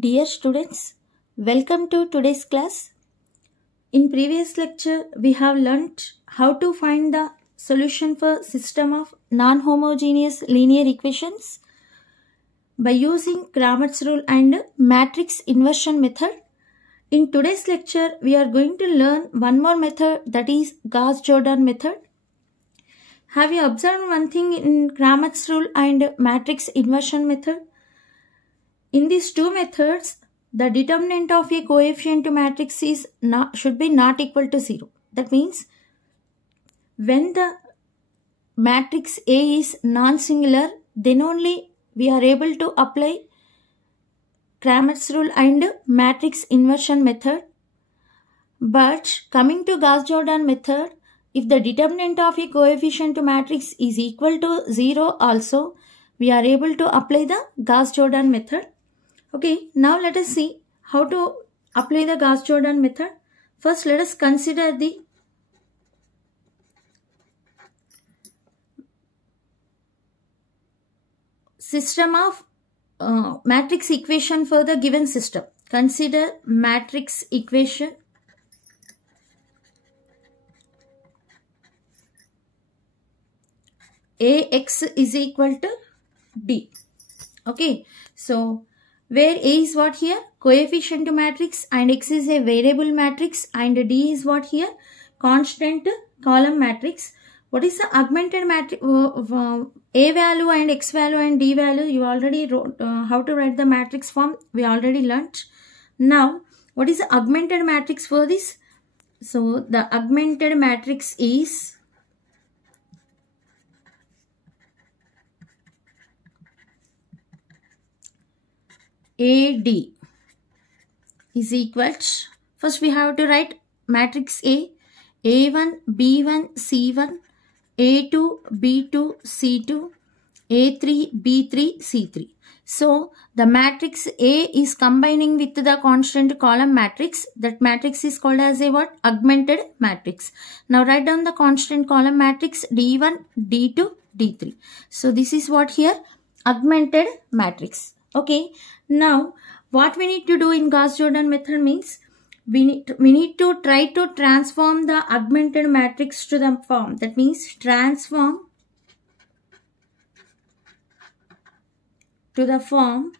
Dear students, welcome to today's class. In previous lecture, we have learnt how to find the solution for system of non-homogeneous linear equations by using Cramer's rule and matrix inversion method. In today's lecture, we are going to learn one more method, that is Gauss-Jordan method. Have you observed one thing in Cramer's rule and matrix inversion method? In these two methods, the determinant of a coefficient to matrix should be not equal to 0. That means when the matrix A is non-singular, then only we are able to apply Cramer's rule and matrix inversion method. But coming to Gauss-Jordan method, if the determinant of a coefficient to matrix is equal to 0 also, we are able to apply the Gauss-Jordan method. Okay, now let us see how to apply the Gauss-Jordan method. First, let us consider the system of matrix equation for the given system. Consider matrix equation AX is equal to D. Okay, so where A is what here? Coefficient matrix, and X is a variable matrix, and D is what here? Constant column matrix. What is the augmented matrix? A value and X value and D value, you already wrote how to write the matrix form. We already learnt. Now, what is the augmented matrix for this? So, the augmented matrix is AD is equal to, first we have to write matrix A1, B1, C1, A2, B2, C2, A3, B3, C3. So, the matrix A is combining with the constant column matrix. That matrix is called as a what? Augmented matrix. Now, write down the constant column matrix D1, D2, D3. So, this is what here? Augmented matrix. Okay. Now, what we need to do in Gauss-Jordan method means we need to try to transform the augmented matrix to the form. That means transform to the form.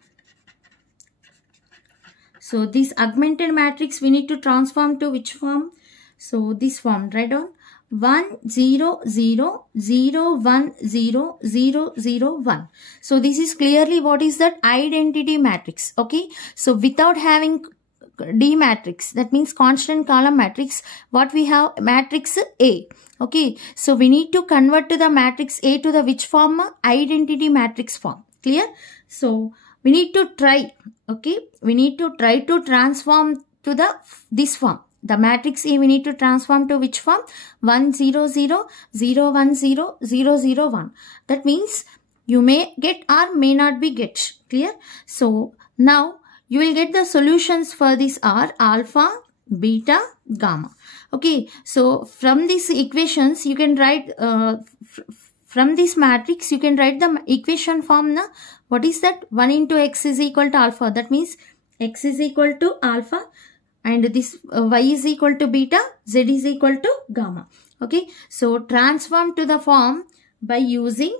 So, this augmented matrix we need to transform to which form? So, this form. Write down 1 0 0 0 1 0 0 0 1. So this is clearly what is that? Identity matrix. Okay. So without having D matrix, that means constant column matrix, what we have? Matrix A. Okay. So we need to convert to the matrix A to the which form? Identity matrix form. Clear? So we need to try. Okay. We need to try to transform to this form. The matrix A we need to transform to which form? 1 0 0 0 1 0 0 0 1. That means you may get or may not be get. Clear? So now you will get the solutions for this are alpha, beta, gamma. Okay. So from these equations you can write from this matrix you can write the equation form. Na? What is that? 1 into x is equal to alpha. That means x is equal to alpha. And this y is equal to beta, z is equal to gamma. Okay. So, transform to the form by using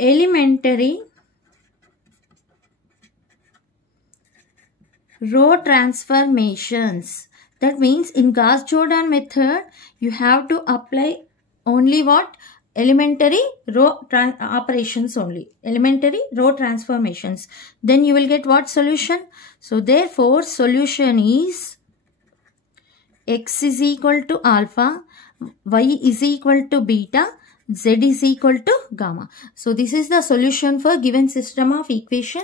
elementary row transformations. That means in Gauss-Jordan method, you have to apply only what? Elementary row operations only. Elementary row transformations. Then you will get what solution? So therefore solution is x is equal to alpha, y is equal to beta, z is equal to gamma. So this is the solution for given system of equation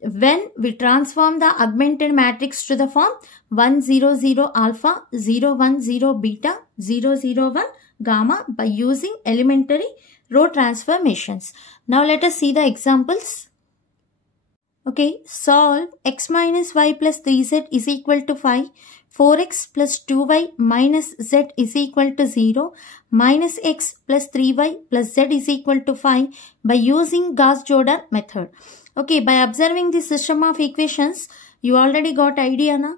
when we transform the augmented matrix to the form 1 0 0 alpha, 0 1 0 beta, 0 0 1 gamma by using elementary row transformations. Now let us see the examples. Okay, solve x minus y plus 3z is equal to 5. 4x plus 2y minus z is equal to 0 minus x plus 3y plus z is equal to 5 by using Gauss-Jordan method. Okay, by observing the system of equations, you already got idea na?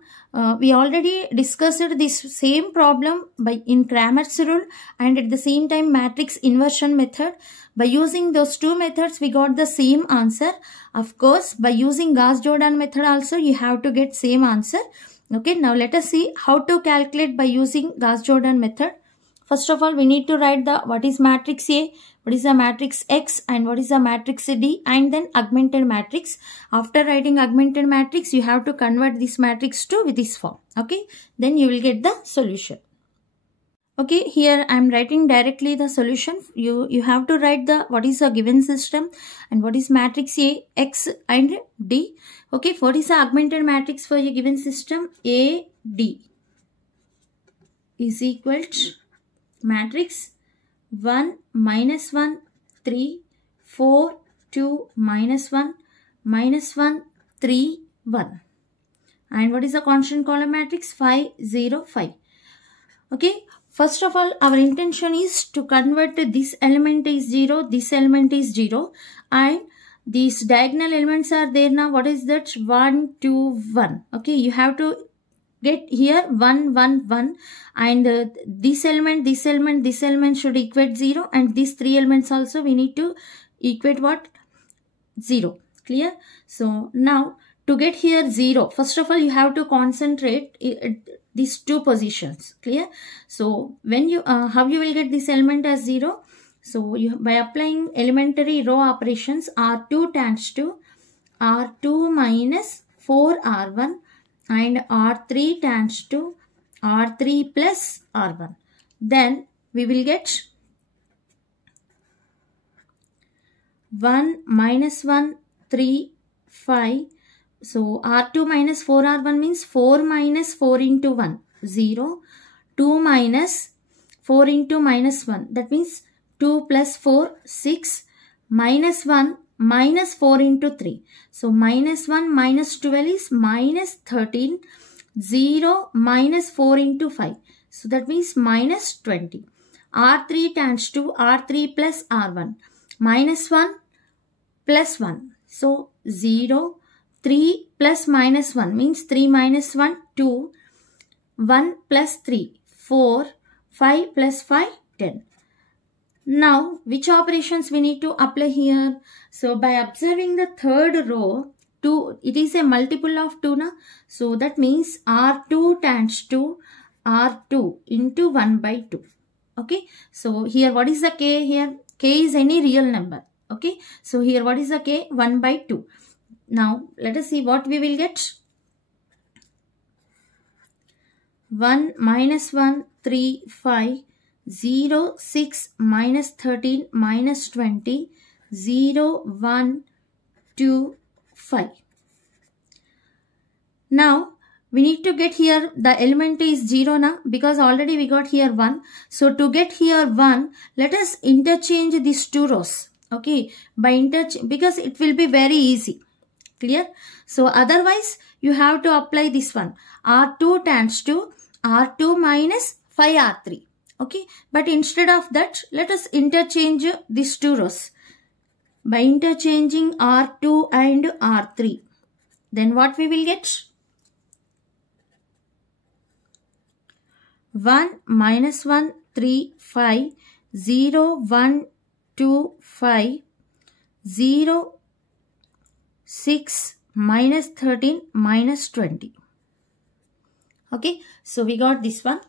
We already discussed this same problem in Cramer's rule and at the same time matrix inversion method. By using those two methods, we got the same answer. Of course, by using Gauss-Jordan method also, you have to get same answer. Okay, now let us see how to calculate by using Gauss-Jordan method. First of all, we need to write what is matrix A, what is the matrix X, and what is the matrix D, and then augmented matrix. After writing augmented matrix, you have to convert this matrix to this form. Okay, then you will get the solution. Okay, here I am writing directly the solution. You have to write what is a given system and what is matrix A, X, and D. Okay, what is the augmented matrix for your given system? A, D is equal to matrix 1, minus 1, 3, 4, 2, minus 1, minus 1, 3, 1. And what is the constant column matrix? 5, 0, 5. Okay, first of all, our intention is to convert this element is 0, this element is 0, and these diagonal elements are there now. What is that? 1, 2, 1. Okay, you have to get here 1, 1, 1, and this element should equate 0, and these three elements also we need to equate what? 0. Clear? So now to get here 0, first of all you have to concentrate these two positions. Clear? So when you how you will get this element as 0? So by applying elementary row operations, R2 tends to R2 minus 4R1 and R3 tends to R3 plus R1. Then we will get 1 minus 1, 3, 5. So R2 minus 4R1 means 4 minus 4 into 1, 0. 2 minus 4 into minus 1. That means 2 plus 4, 6. Minus 1 minus 4 into 3. So minus 1 minus 12 is minus 13. 0 minus 4 into 5. So that means minus 20. R3 tends to R3 plus R1. Minus 1 plus 1. So 0. 3 plus minus 1 means 3 minus 1, 2. 1 plus 3, 4. 5 plus 5, 10. Now, which operations we need to apply here? So, by observing the third row, 2, it is a multiple of 2, na? So, that means R2 tends to R2 into 1 by 2. Okay. So, here what is the K here? K is any real number. Okay. So, here what is the K? 1 by 2. Now, let us see what we will get. 1 minus 1, 3, 5. 0, 6, minus 13, minus 20, 0, 1, 2, 5. Now, we need to get here, the element is 0 now, because already we got here 1. So, to get here 1, let us interchange these two rows. Okay, because it will be very easy. Clear? So, otherwise, you have to apply this one. R2 tends to R2 minus 5R3. Okay, but instead of that, let us interchange these two rows by interchanging R2 and R3. Then what we will get? 1 minus 1, 3, 5, 0, 1, 2, 5, 0, 6, minus 13, minus 20. Okay, so we got this one.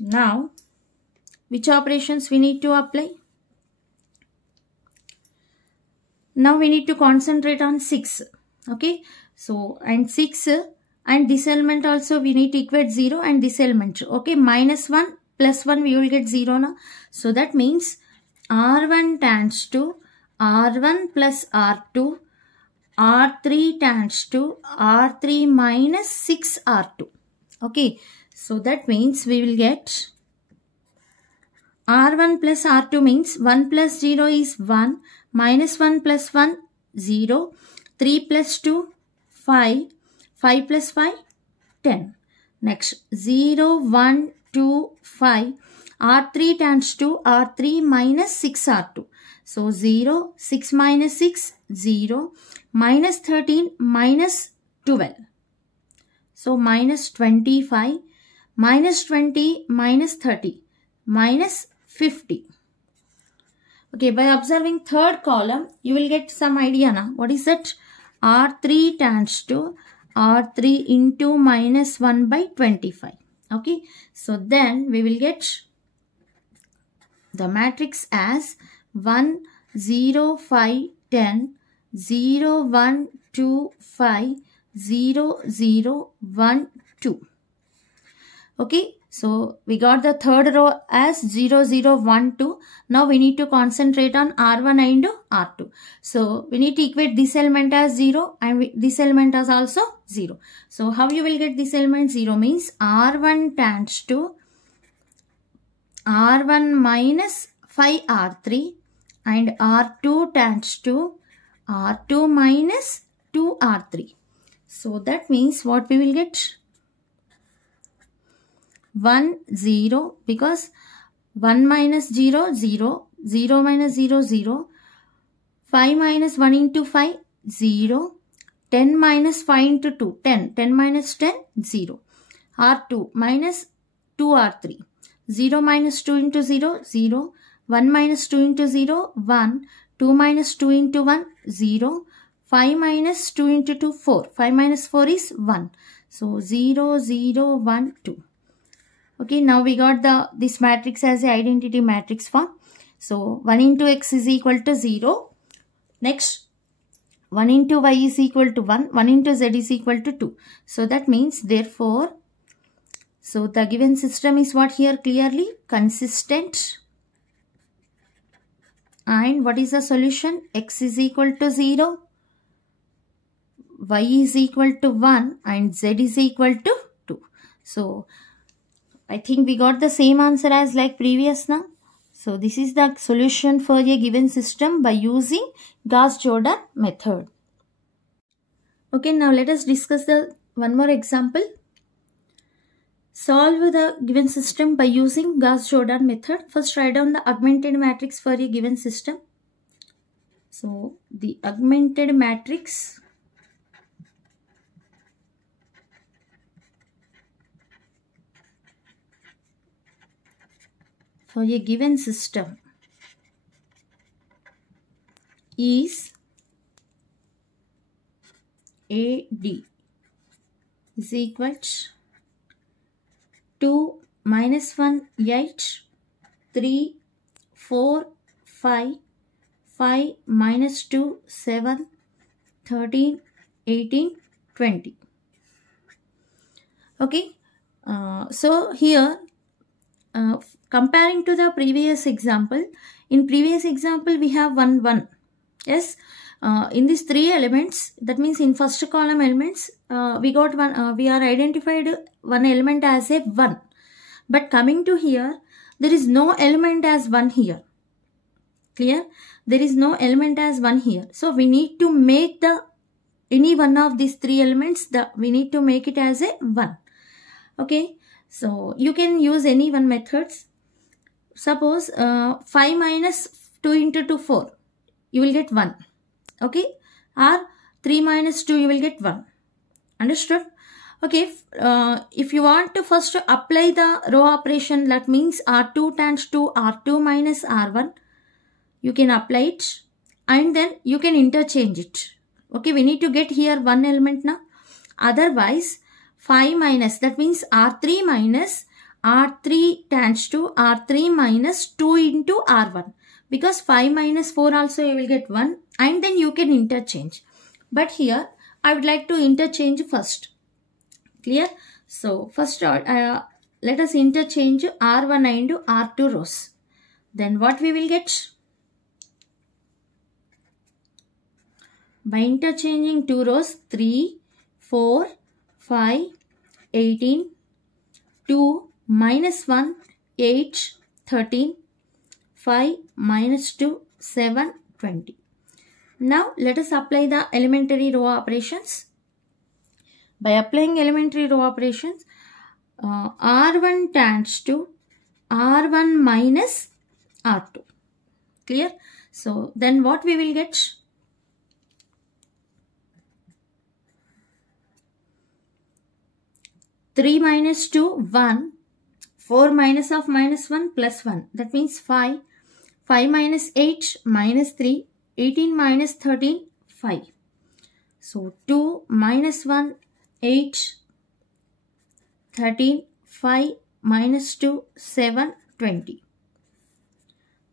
Now, which operations we need to apply? Now we need to concentrate on 6. Okay. So, and 6 and this element also we need to equate 0 and this element. Okay. Minus 1 plus 1 we will get 0 now. So, that means R1 tends to R1 plus R2. R3 tends to R3 minus 6R2. Okay. So, that means we will get R1 plus R2 means 1 plus 0 is 1, minus 1 plus 1, 0, 3 plus 2, 5, 5 plus 5, 10. Next 0, 1, 2, 5. R3 tends to R3 minus 6R2. So 0, 6 minus 6, 0. Minus 13, minus 12. So minus 25, minus 20, minus 30, minus 50. Okay, by observing third column, you will get some idea now. What is that? R3 tends to R3 into minus 1 by 25. Okay, so then we will get the matrix as 1, 0, 5, 10, 0, 1, 2, 5, 0, 0, 1, 2. Okay, so we got the third row as 0, 0, 1, 2. Now we need to concentrate on R1 and R2. So we need to equate this element as 0 and this element as also 0. So how you will get this element? 0 means R1 tends to R1 minus 5R3 and R2 tends to R2 minus 2R3. So that means what we will get? 1, 0, because 1 minus 0, 0, 0 minus 0, 0, 5 minus 1 into 5, 0, 10 minus 5 into 2, 10, 10 minus 10, 0, R2 minus 2R3, 0 minus 2 into 0, 0, 1 minus 2 into 0, 1, 2 minus 2 into 1, 0, 5 minus 2 into 2, 4, 5 minus 4 is 1, so 0, 0, 1, 2. Okay, now we got this matrix as a identity matrix form. So 1 into x is equal to 0. Next 1 into y is equal to 1. 1 into z is equal to 2. So that means therefore, so the given system is what here? Clearly consistent. And what is the solution? X is equal to 0. Y is equal to 1 and z is equal to 2. So I think we got the same answer as like previous now. So this is the solution for a given system by using Gauss-Jordan method. Okay, now let us discuss one more example. Solve the given system by using Gauss-Jordan method. First write down the augmented matrix for a given system. So the augmented matrix for a given system is AD is equal to 2, -1, 8, 3, 4, 5, 5, -2, 7, 13, 18, 20. Okay, so here comparing to the previous example, in previous example we have 1, 1. Yes, in these 3 elements, that means in first column elements, we got one. We are identified one element as a 1. But coming to here, there is no element as 1 here. Clear? There is no element as 1 here. So we need to make any one of these 3 elements. We need to make it as a 1. Okay. So you can use any one methods. Suppose 5 minus 2 into 2, 4. You will get 1. Okay. Or 3 minus 2, you will get 1. Understood? Okay. If you want to first apply the row operation, that means R2 tends to R2 minus R1. You can apply it and then you can interchange it. Okay. We need to get here one element now. Otherwise, 5 minus, that means R3 minus R3 tends to R3 minus 2 into R1. Because 5 minus 4 also you will get 1 and then you can interchange. But here I would like to interchange first. Clear? So first let us interchange R1 and R2 rows. Then what we will get? By interchanging 2 rows, 3, 4, 5, 18, 2, -1, 8, 13, 5, -2, 7, 20. Now let us apply the elementary row operations. By applying elementary row operations, R1 tends to R1 minus R2. Clear? So then what we will get? Three minus 2, 1. 4 minus of minus 1 plus 1. That means 5. 5 minus 8 minus 3. 18 minus 13, 5. So 2 minus 1, 8. 13, 5 minus 2, 7, 20.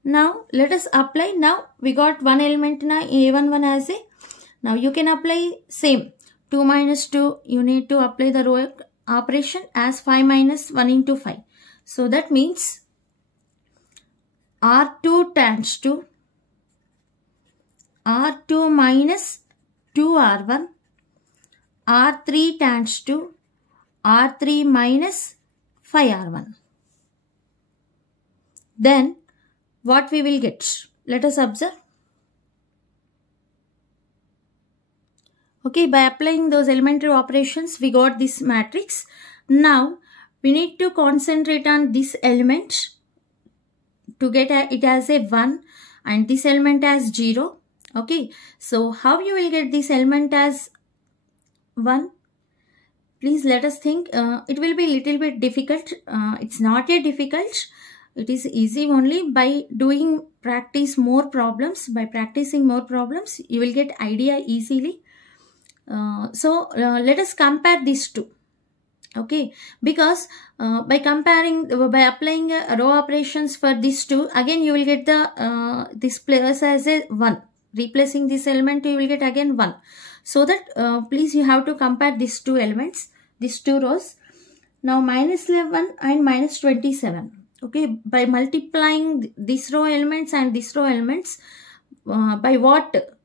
Now let us apply. Now we got one element na A11 as a. Now you can apply same. 2 minus 2, you need to apply the row operation as 5 minus 1 into 5. So that means R2 tends to R2 minus 2R1. R3 tends to R3 minus 5R1. Then what we will get? Let us observe. Okay, by applying those elementary operations, we got this matrix. Now we need to concentrate on this element to get it as a 1 and this element as 0. Okay, so how you will get this element as 1? Please let us think. It will be little bit difficult. It's not yet difficult. It is easy only by doing practice more problems. By practicing more problems, you will get idea easily. So let us compare these two. Okay, because by applying row operations for these two, again you will get the this place as a 1. Replacing this element, you will get again 1. So that please you have to compare these two elements, these two rows. Now minus 11 and minus 27. Okay, by multiplying this row elements and this row elements, by what?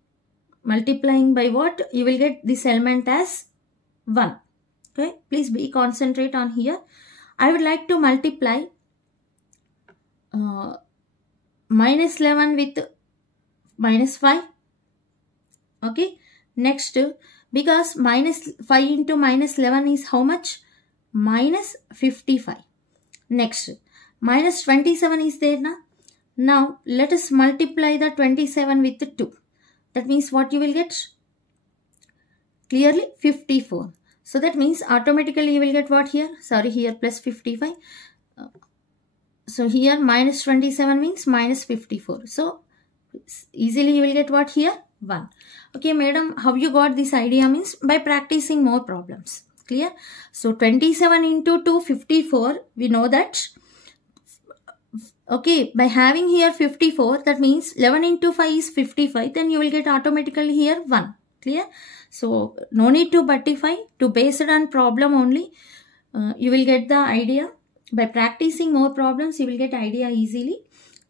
Multiplying by what? You will get this element as 1. Okay, please be concentrate on here. I would like to multiply minus 11 with minus 5. Okay, next, because minus 5 into minus 11 is how much? Minus 55. Next, minus 27 is there now. Now let us multiply the 27 with 2. That means what you will get? Clearly 54. So that means automatically you will get what here? Sorry, here plus 55. So here minus 27 means minus 54. So easily you will get what here? 1. Okay, madam, how you got this idea means by practicing more problems. Clear? So 27 into 2, 54. We know that. Okay, by having here 54, that means 11 into 5 is 55. Then you will get automatically here 1. Clear? So no need to buttify, to base it on problem only. You will get the idea. By practicing more problems, you will get idea easily.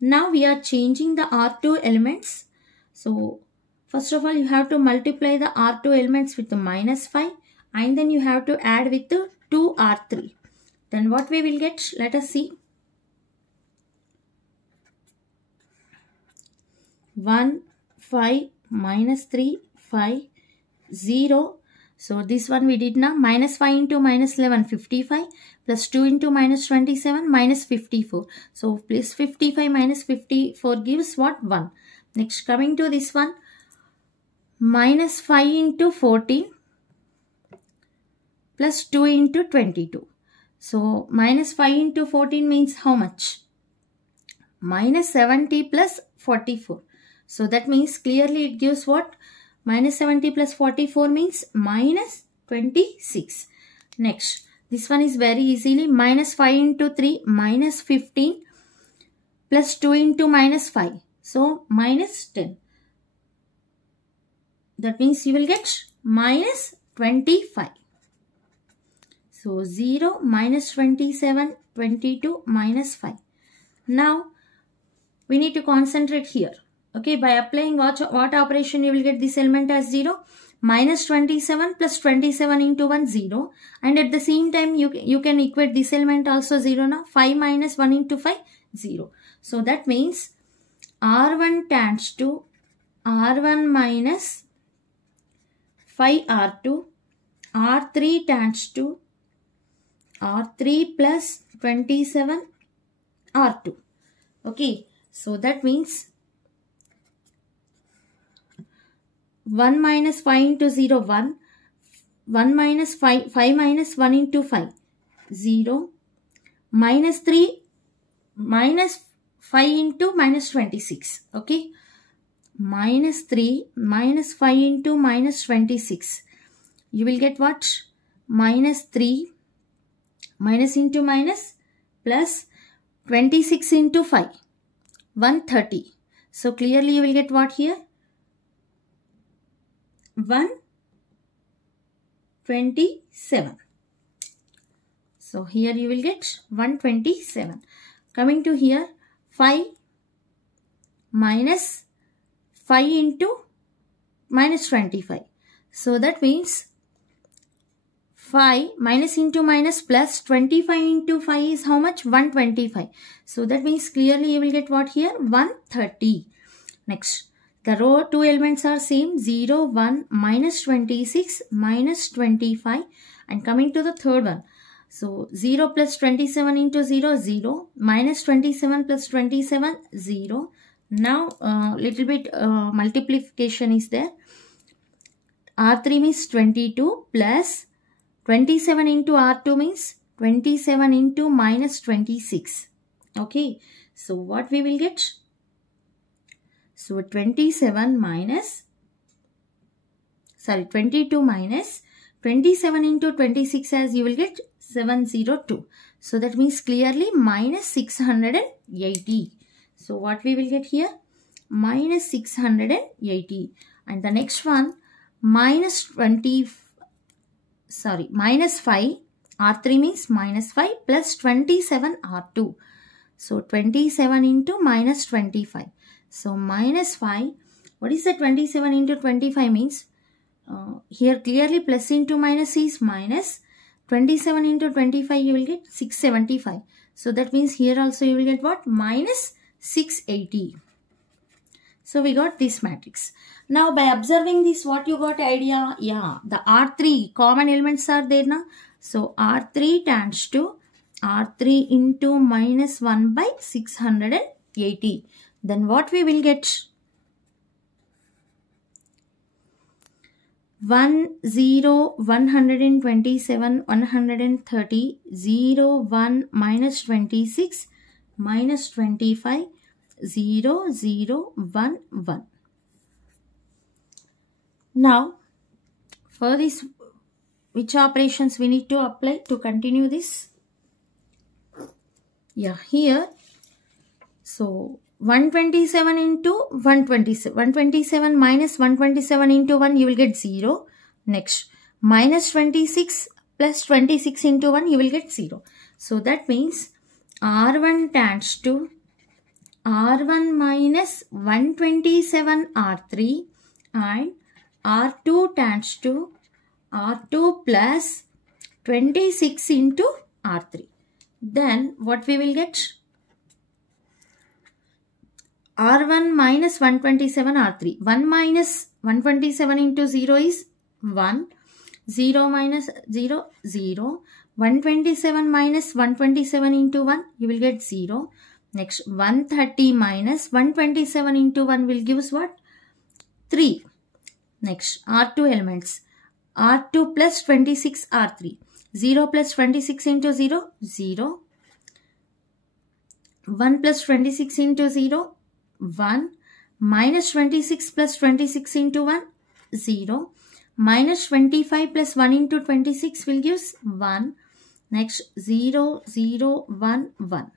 Now we are changing the R2 elements. So first of all, you have to multiply the R2 elements with the minus 5 and then you have to add with the 2 R3. Then what we will get? Let us see. 1, 5, minus 3, 5, 0. So this one we did now. Minus 5 into minus 11, 55. Plus 2 into minus 27, minus 54. So plus 55 minus 54 gives what? 1. Next, coming to this one. Minus 5 into 14. Plus 2 into 22. So minus 5 into 14 means how much? Minus 70 plus 44. So that means clearly it gives what? Minus 70 plus 44 means minus 26. Next, this one is very easily minus 5 into 3 minus 15 plus 2 into minus 5. So minus 10. That means you will get minus 25. So 0, minus 27, 22, minus 5. Now we need to concentrate here. Okay, by applying what operation you will get this element as 0? Minus 27 plus 27 into 1, 0. And at the same time, you can equate this element also 0 now. 5 minus 1 into 5, 0. So that means R1 tends to R1 minus 5R2. R3 tends to R3 plus 27 R2. Okay, so that means 1 minus 5 into 0, 1. 1 minus 5, 5 minus 1 into 5, 0. Minus 3, minus 5 into minus 26. Okay, minus 3, minus 5 into minus 26. You will get what? Minus 3, minus into minus, plus 26 into 5, 130. So clearly you will get what here? 127. So here you will get 127. Coming to here, 5 minus 5 into minus 25. So that means 5 minus into minus plus 25 into 5 is how much? 125. So that means clearly you will get what here? 130. Next, the row 2 elements are same, 0, 1, minus 26, minus 25. And coming to the third one. So 0 plus 27 into 0, 0. Minus 27 plus 27, 0. Now little bit multiplication is there. R3 means 22 plus 27 into R2 means 27 into minus 26. Okay. So what we will get? So 22 minus 27 into 26 as you will get 702. So that means clearly minus 680. So what we will get here? Minus 680. And the next one, minus 5. R3 means minus 5 plus 27 R2. So 27 into minus 25. So minus 5. What is the 27 into 25 means? Here clearly plus into minus is minus. 27 into 25 you will get 675. So that means here also you will get what? Minus 680. So we got this matrix. Now by observing this, what you got idea? Yeah, the R3 common elements are there now. So R3 tends to R3 into minus 1 by 680. Then what we will get? 1, 0, 127, 130, 0, 1, minus 26, minus 25, 0, 0, 1, 1. Now, for this, which operations we need to apply to continue this? Yeah, here, so 127 into 127. 127 minus 127 into 1, you will get 0. Next, minus 26 plus 26 into 1, you will get 0. So that means R1 tends to R1 minus 127 R3 and R2 tends to R2 plus 26 into R3. Then what we will get? R1 minus 127 R3. 1 minus 127 into 0 is 1. 0 minus 0, 0. 127 minus 127 into 1, you will get 0. Next, 130 minus 127 into 1 will give us what? 3. Next, R2 elements. R2 plus 26 R3. 0 plus 26 into 0, 0. 1 plus 26 into 0, 1. Minus 26 plus 26 into 1, 0. Minus 25 plus 1 into 26 will give us 1. Next, 0, 0, 1, 1.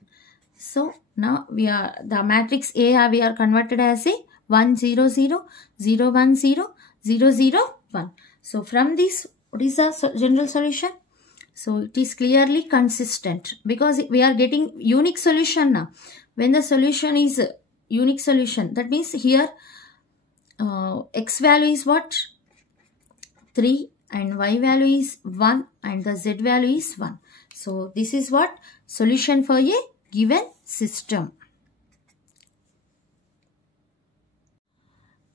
So, now we are, the matrix A we are converted as a 1, 0, 0, 0, 1, 0, 0, 0, 1. So, from this, what is the general solution? So, it is clearly consistent because we are getting unique solution now. When the solution is unique solution, that means here x value is what? 3 and y value is 1 and the z value is 1. So, this is what? Solution for a given system.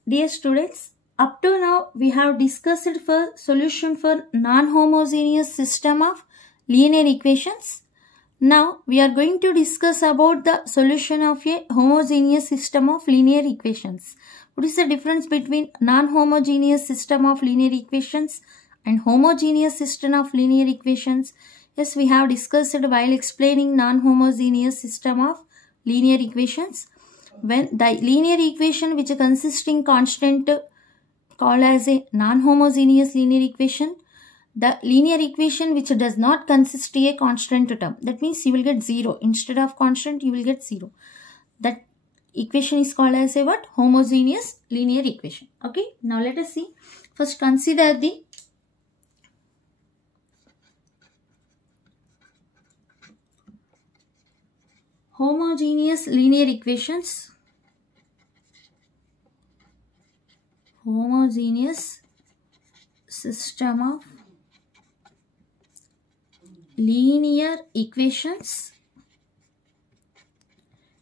Dear students, up to now we have discussed for solution for non-homogeneous system of linear equations. Now we are going to discuss about the solution of a homogeneous system of linear equations. What is the difference between non-homogeneous system of linear equations and homogeneous system of linear equations? Yes, we have discussed it while explaining non-homogeneous system of linear equations. When the linear equation which consisting constant called as a non-homogeneous linear equation, the linear equation which does not consist a constant term, that means you will get 0. Instead of constant, you will get 0. That equation is called as a what? Homogeneous linear equation. Okay. Now let us see. First consider the homogeneous linear equations. Homogeneous system of linear equations.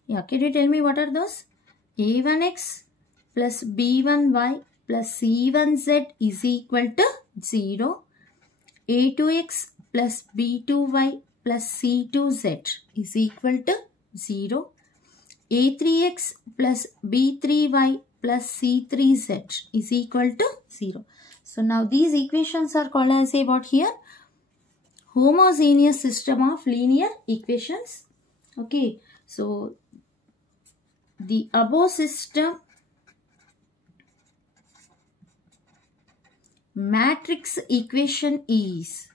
Yeah, can you tell me what are those? A1x plus b1y plus c1z is equal to 0. A2x plus b2y plus c2z is equal to 0. A3x plus b3y plus c3z is equal to 0. So now these equations are called as a what here? Homogeneous system of linear equations. Okay, so the above system matrix equation is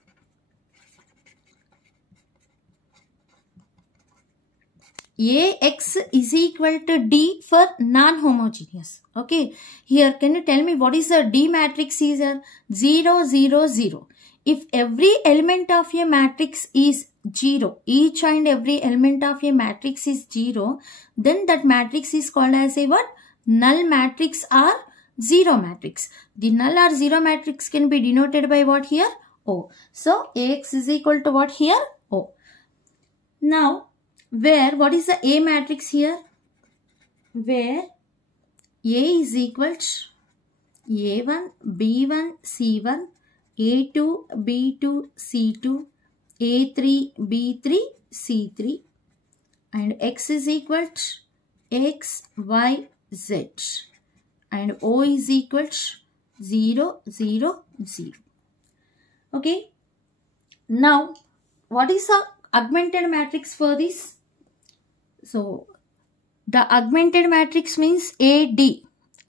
Ax is equal to D for non-homogeneous. Okay, here can you tell me what is the D matrix is? 0, 0, 0. If every element of a matrix is 0, each and every element of a matrix is 0, then that matrix is called as a what? Null matrix or 0 matrix. The null or 0 matrix can be denoted by what here? O. So, Ax is equal to what here? O. Now, what is the A matrix here? Where A is equal to A1, B1, C1, A2, B2, C2, A3, B3, C3, and X is equal to X, Y, Z, and O is equal to 0, 0, 0. Okay. Now, what is the augmented matrix for this? So, the augmented matrix means AD.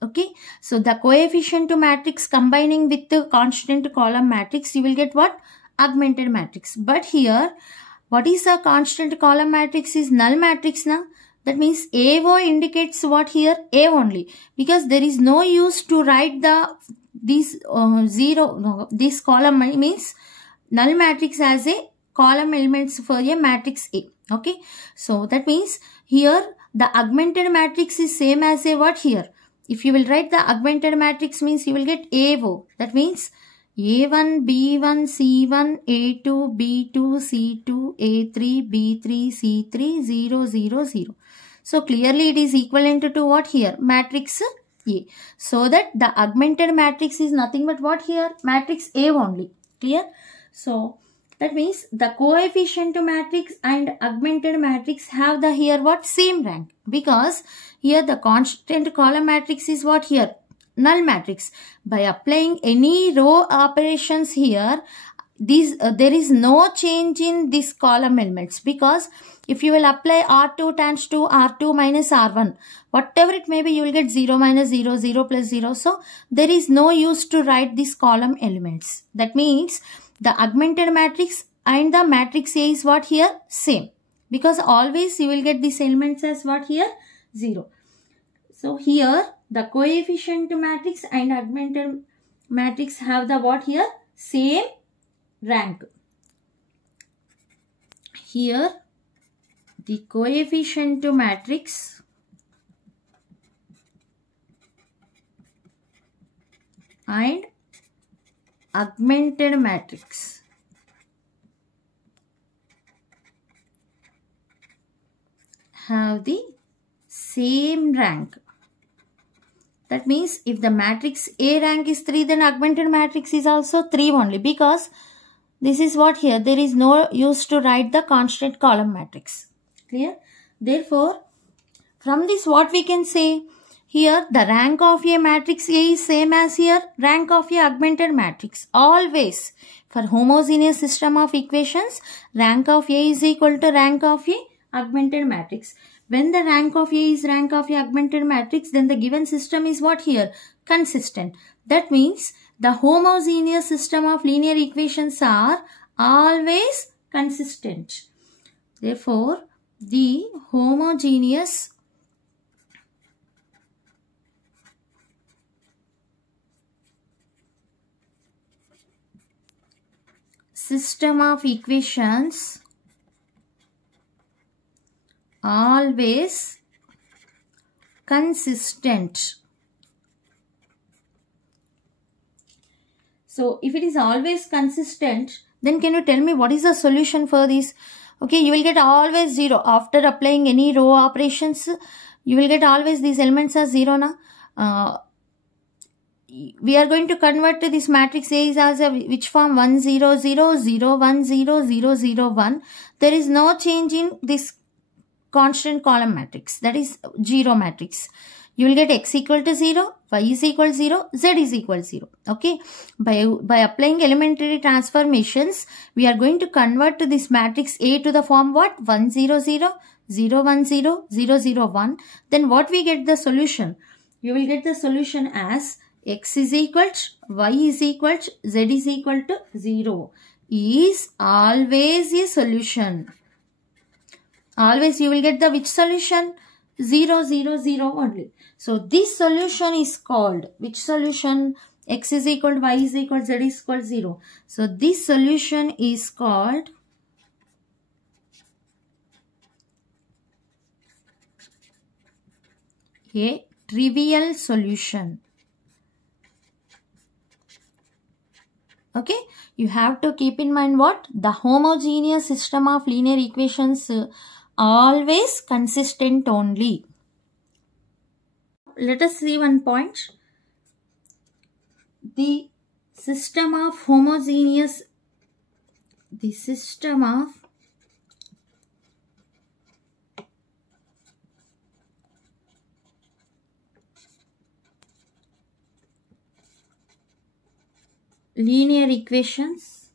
Okay, so the coefficient to matrix combining with the constant column matrix, you will get what? Augmented matrix. But here, what is a constant column matrix is null matrix now. That means AO indicates what here? A only. Because there is no use to write this column means null matrix as a column elements for a matrix A. Okay, so that means here the augmented matrix is same as a what here? If you will write the augmented matrix means you will get AO. That means A1, B1, C1, A2, B2, C2, A3, B3, C3, 0, 0, 0. So clearly it is equivalent to what here? Matrix A. So that the augmented matrix is nothing but what here? Matrix A only. Clear? So that means the coefficient to matrix and augmented matrix have the here what? Same rank. Because here the constant column matrix is what here? Null matrix. By applying any row operations here, there is no change in this column elements. Because if you will apply R2 times 2, R2 minus R1, whatever it may be, you will get 0 minus 0, 0 plus 0. So there is no use to write these column elements. That means the augmented matrix and the matrix A is what here? Same. Because always you will get these elements as what here? 0. So here the coefficient to matrix and augmented matrix have the what here? Same rank. Here the coefficient to matrix and augmented matrix have the same rank. That means if the matrix A rank is 3, then augmented matrix is also 3 only, because This is what here. There is no use to write the constant column matrix. Clear? Therefore, from this what we can say? Here the rank of a matrix A is same as here rank of a augmented matrix. Always for homogeneous system of equations, rank of A is equal to rank of a augmented matrix. When the rank of A is rank of a augmented matrix, then the given system is what here? Consistent. That means the homogeneous system of linear equations are always consistent. Therefore, the homogeneous system of equations always consistent. So if it is always consistent, then can you tell me what is the solution for this? Okay, you will get always 0 after applying any row operations. You will get always these elements as 0 na. We are going to convert to this matrix A is as a which form? 1 0 0 0 1 0 0 0 1. There is no change in this constant column matrix, that is 0 matrix. You will get x equal to 0, y is equal to 0, z is equal to 0. Okay. By applying elementary transformations, we are going to convert to this matrix A to the form what? 1 0 0 0 1 0 0 0 1. Then what we get the solution? You will get the solution as x is equal to, y is equal to, z is equal to 0 is always a solution. Always you will get the which solution? 0 0 0 only. So this solution is called which solution? X is equal to, y is equal to, z is equal to 0. So this solution is called a trivial solution. Okay, you have to keep in mind what? The homogeneous system of linear equations always consistent only. Let us see one point. The system of homogeneous, the system of linear equations.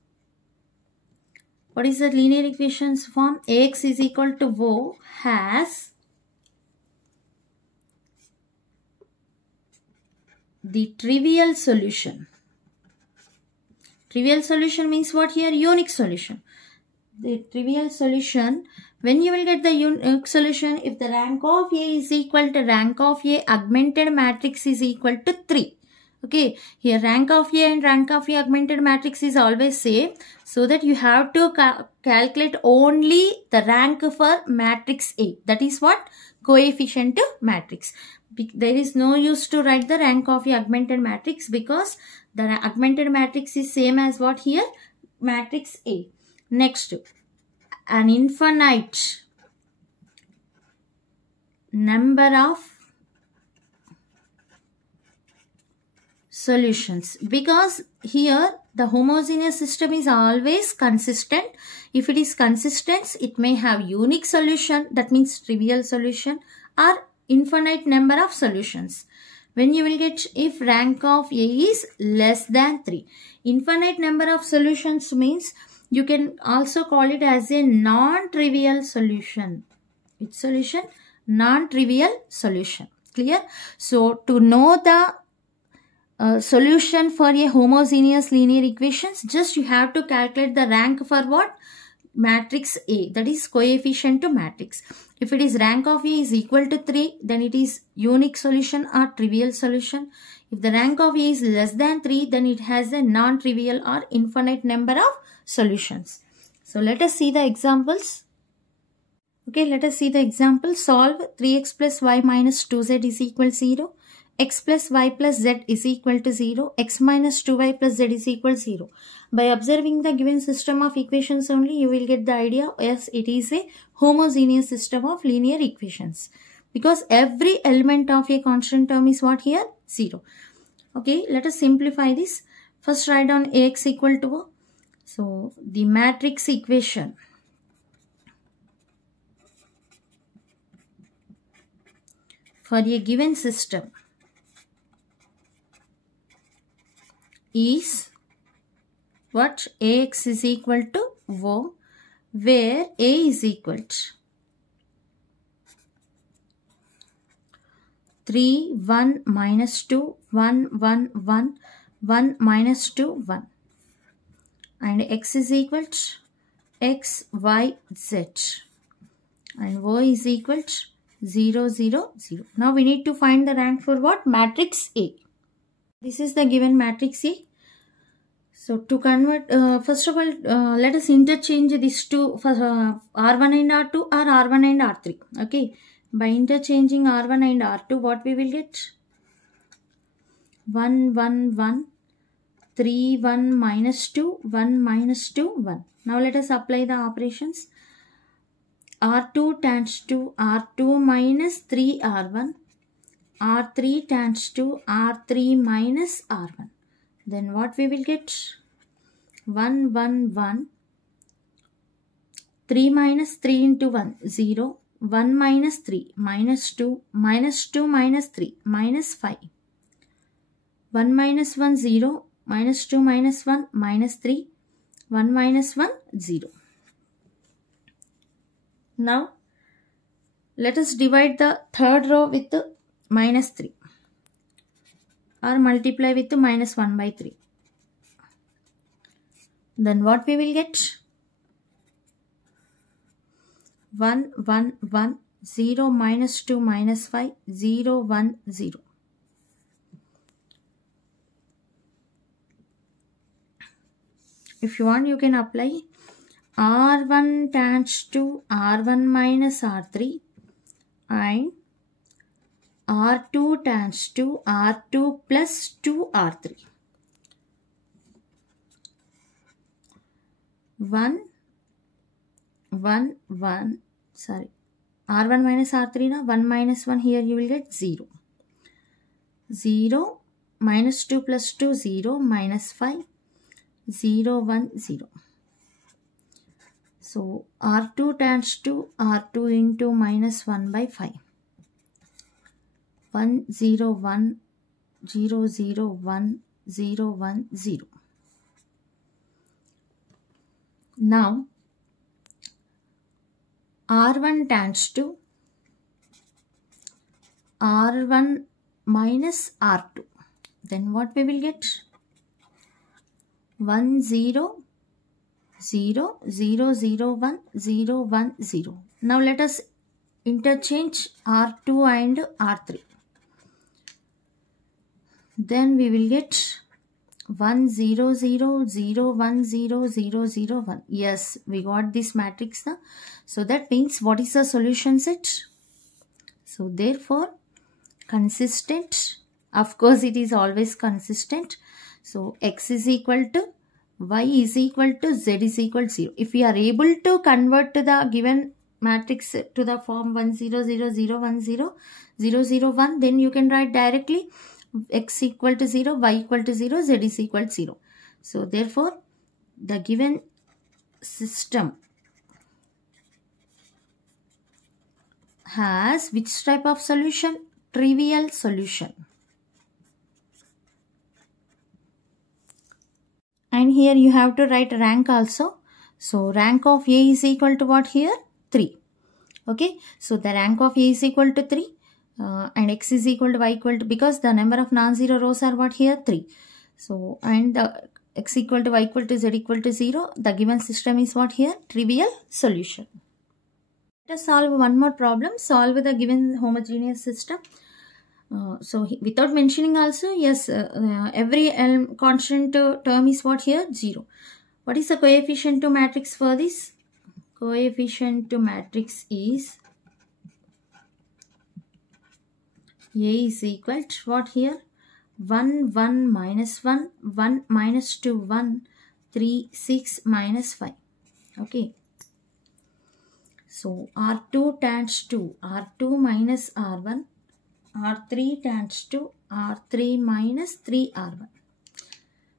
What is the linear equations form? Ax is equal to O has the trivial solution. Trivial solution means what here? Unique solution. The trivial solution, when you will get the unique solution, if the rank of A is equal to rank of A augmented matrix is equal to 3. Okay, here rank of A and rank of A augmented matrix is always same. So that you have to calculate only the rank for matrix A. That is what? Coefficient matrix. There is no use to write the rank of A augmented matrix because the augmented matrix is same as what here? Matrix A. Next, an infinite number of solutions, because here the homogeneous system is always consistent. If it is consistent, it may have unique solution, that means trivial solution, or infinite number of solutions. When you will get, if rank of A is less than 3. Infinite number of solutions means you can also call it as a non-trivial solution. Which solution? Non-trivial solution. Clear? So to know the solution for a homogeneous linear equations, just you have to calculate the rank for what? Matrix A, that is coefficient to matrix. If it is rank of A is equal to 3, then it is unique solution or trivial solution. If the rank of A is less than 3, then it has a non-trivial or infinite number of solutions. So let us see the examples. Okay, let us see the example. Solve 3x plus y minus 2z is equal to 0. X plus y plus z is equal to 0. X minus 2y plus z is equal to 0. By observing the given system of equations only, you will get the idea. Yes, it is a homogeneous system of linear equations. Because every element of a constant term is what here? 0. Okay, let us simplify this. First write down Ax equal to So the matrix equation for a given system is what? Ax is equal to O, where A is equal to 3, 1, minus 2, 1, 1, 1, 1, minus 2, 1. And x is equal to x, y, z. And O is equal to 0, 0, 0. Now we need to find the rank for what? Matrix A. This is the given matrix A. So to convert, first of all, let us interchange these two for R1 and R2 or R1 and R3. Okay. By interchanging R1 and R2, what we will get? 1, 1, 1, 3, 1, minus 2, 1, minus 2, 1. Now let us apply the operations. R2 tends to R2 minus 3R1. R3 tends to R3 minus R1. Then what we will get? 1, 1, 1. 3 minus 3 into 1, 0. 1 minus 3, minus 2, minus 2 minus 3, minus 5. 1 minus 1, 0. Minus 2 minus 1, minus 3. 1 minus 1, 0. Now, let us divide the third row with the minus 3 or multiply with the minus 1 by 3. Then what we will get? 1, 1, 1, 0, minus 2, minus 5, 0, 1, 0. If you want, you can apply R1 tends to R1 minus R3 and R2 tends to R2 plus 2R3. 1, 1, 1, sorry. R1 minus R3 na 1 minus 1, here you will get 0. 0 minus 2 plus 2, 0, minus 5, 0, 1, 0. So R2 tends to R2 into minus 1 by 5. 1, 0, 1, 0, 0, 1, 0, 1, 0. Now R1 tends to R1 minus R2. Then what we will get? 1, 0, 0, 0, 0, 1, 0, 1, 0. Now let us interchange R2 and R3. Then we will get 1, 0, 0, 0, 1, 0, 0, 0, 1. Yes, we got this matrix now. So that means what is the solution set? So therefore, consistent. Of course, it is always consistent. So x is equal to y is equal to z is equal to 0. If we are able to convert to the given matrix to the form 1, 0, 0, 0, 1, 0, 0, 0, 1, then you can write directly x equal to 0, y equal to 0, z is equal to 0. So therefore, the given system has which type of solution? Trivial solution. And here you have to write rank also. So rank of A is equal to what here? 3. Okay. So the rank of A is equal to 3. And x is equal to y equal to, because the number of non-zero rows are what here? 3. So, and x equal to y equal to z equal to 0. The given system is what here? Trivial solution. Let us solve one more problem. Solve the given homogeneous system. So without mentioning also, yes, every constant term is what here? 0. What is the coefficient to matrix for this? Coefficient to matrix is A is equal to what here? 1, 1, minus 1, 1, minus 2, 1, 3, 6, minus 5. Okay. So R2 tends to R2 minus R1. R3 tends to R3 minus 3R1.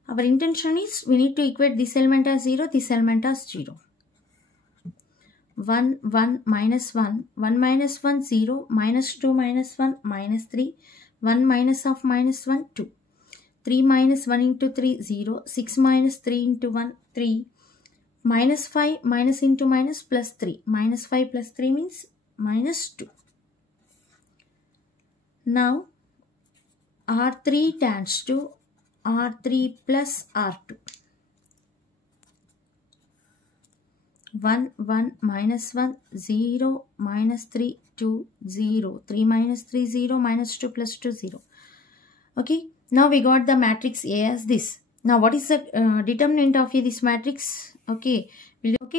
Our intention is we need to equate this element as 0, this element as 0. 1, 1, minus 1, 1 minus 1, 0, minus 2 minus 1, minus 3, 1 minus of minus 1, 2. 3 minus 1 into 3, 0, 6 minus 3 into 1, 3, minus 5, minus into minus, plus 3. Minus 5 plus 3 means minus 2. Now, R3 tends to R3 plus R2. 1, 1, minus 1, 0, minus 3, 2, 0. 3 minus 3, 0, minus 2 plus 2, 0. Okay, now we got the matrix A as this. Now, what is the determinant of this matrix? Okay,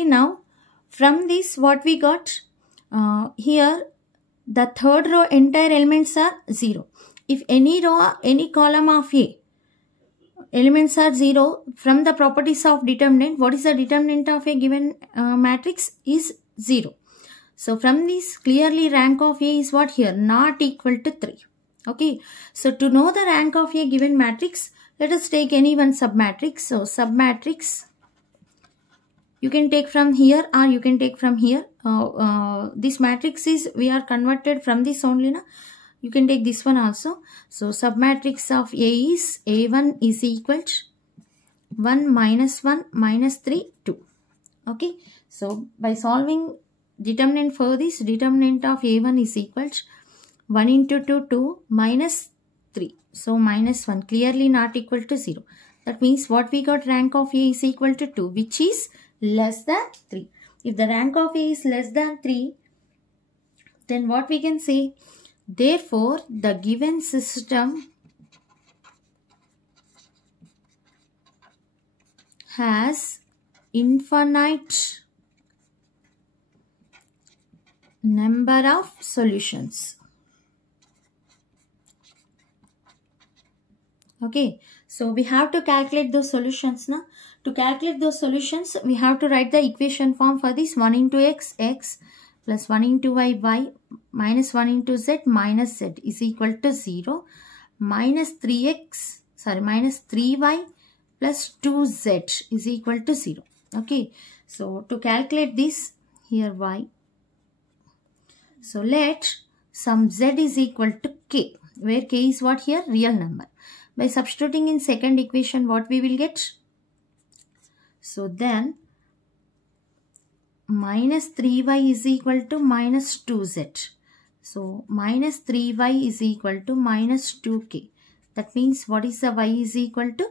now from this what we got here, the third row entire elements are 0. If any row, any column of A elements are 0, from the properties of determinant, what is the determinant of a given matrix is 0. So from this, clearly rank of A is what here? Not equal to 3. Okay. So to know the rank of a given matrix, let us take any one submatrix. So submatrix, you can take from here or you can take from here. This matrix is, we are converted from this only, na? You can take this one also. So submatrix of A is A1 is equal to 1 minus 1 minus 3, 2. Okay. So by solving determinant for this, determinant of A1 is equal to 1 into 2, 2 minus 3. So minus 1, clearly not equal to 0. That means what we got, rank of A is equal to 2, which is less than 3. If the rank of A is less than 3, then what we can say? Therefore, the given system has infinite number of solutions. Okay, so we have to calculate those solutions now. To calculate those solutions, we have to write the equation form for this. 1 into x, x, plus 1 into y, y, minus 1 into z, minus z is equal to 0. Minus 3x, sorry, minus 3y plus 2z is equal to 0. Okay, so to calculate this, here y. So let some z is equal to k, where k is what here? Real number. By substituting in second equation, what we will get? So then, minus 3y is equal to minus 2z. So, minus 3y is equal to minus 2k. That means, what is the y is equal to?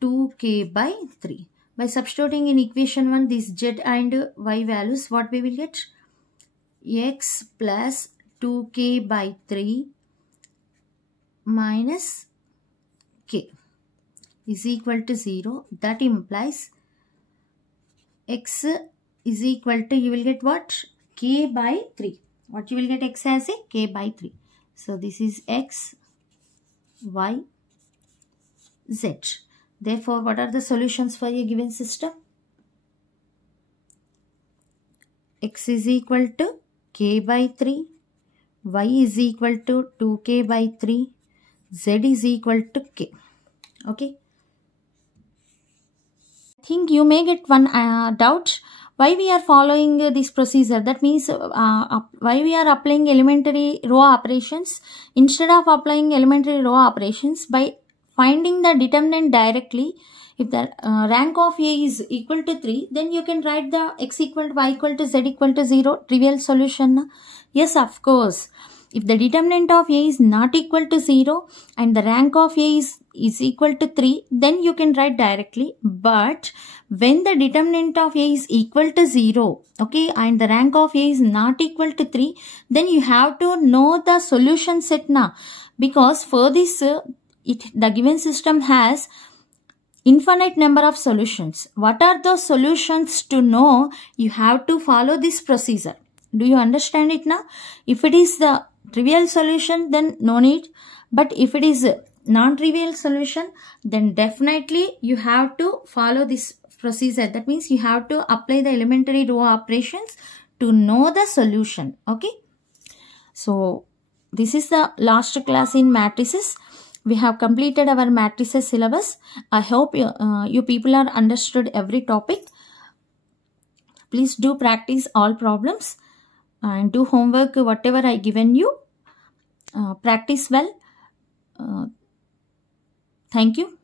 2k by 3. By substituting in equation 1, this z and y values, what we will get? X plus 2k by 3 minus k is equal to 0. That implies x is equal to, you will get what? K by 3. What you will get x as a? K by 3. So this is x, y, z. Therefore, what are the solutions for a given system? X is equal to k by 3, y is equal to 2k by 3, z is equal to k. Okay. I think you may get one doubt. Why we are following this procedure? That means why we are applying elementary row operations instead of applying elementary row operations. By finding the determinant directly, if the rank of A is equal to 3, then you can write the x equal to y equal to z equal to 0 trivial solution. Yes, of course. If the determinant of A is not equal to 0 and the rank of A is equal to 3, then you can write directly. But when the determinant of A is equal to 0, okay, and the rank of A is not equal to 3, then you have to know the solution set now. Because for this, the given system has infinite number of solutions. What are those solutions? To know, you have to follow this procedure. Do you understand it now? If it is the trivial solution, then no need. But if it is a non-trivial solution, then definitely you have to follow this procedure. That means you have to apply the elementary row operations to know the solution. Okay. So this is the last class in matrices. we have completed our matrices syllabus. I hope you people are understood every topic. Please do practice all problems and do homework whatever I given you. Practice well. Thank you.